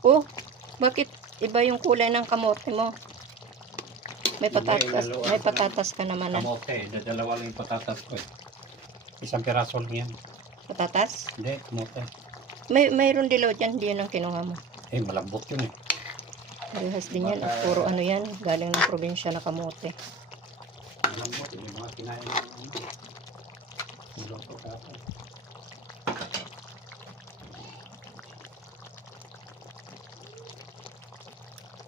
Oh, bakit iba yung kulay ng kamote mo? May patatas ka naman na. Kamote, dalawa lang yung patatas ko eh. Isang piraso lang yan. Patatas? Hindi, kamote. Mayroon dilaw dyan, hindi yun ang kinuha mo. Eh, malambot yun eh. Parehas din yan, puro ano yan, galing ng probinsya na kamote. Malambot, yung mga kinain ng niloto kapag.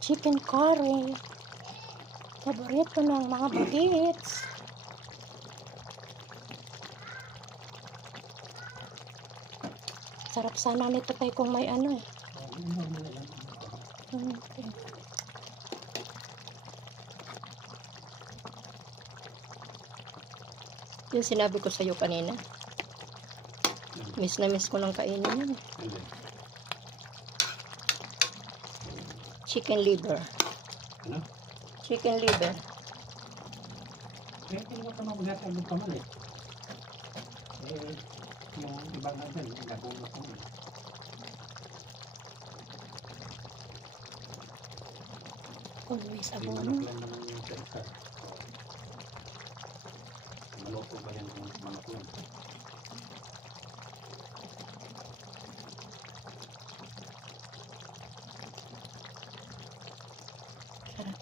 Chicken curry. Paborito ng mga bagets. Sarap sana nito tayo kung may ano eh. Okay. Yung sinabi ko sa'yo kanina. Miss na miss ko ng kainin yun. Chicken liver. Ano? Chicken liver. Eh, hindi ko pa mag-hatag ng kamal eh. Eh, yung iba na dyan, nagulot naman. Kung may sabon. Manok lang naman yung sa. Maluto ba yan kung manok lang? Sarap.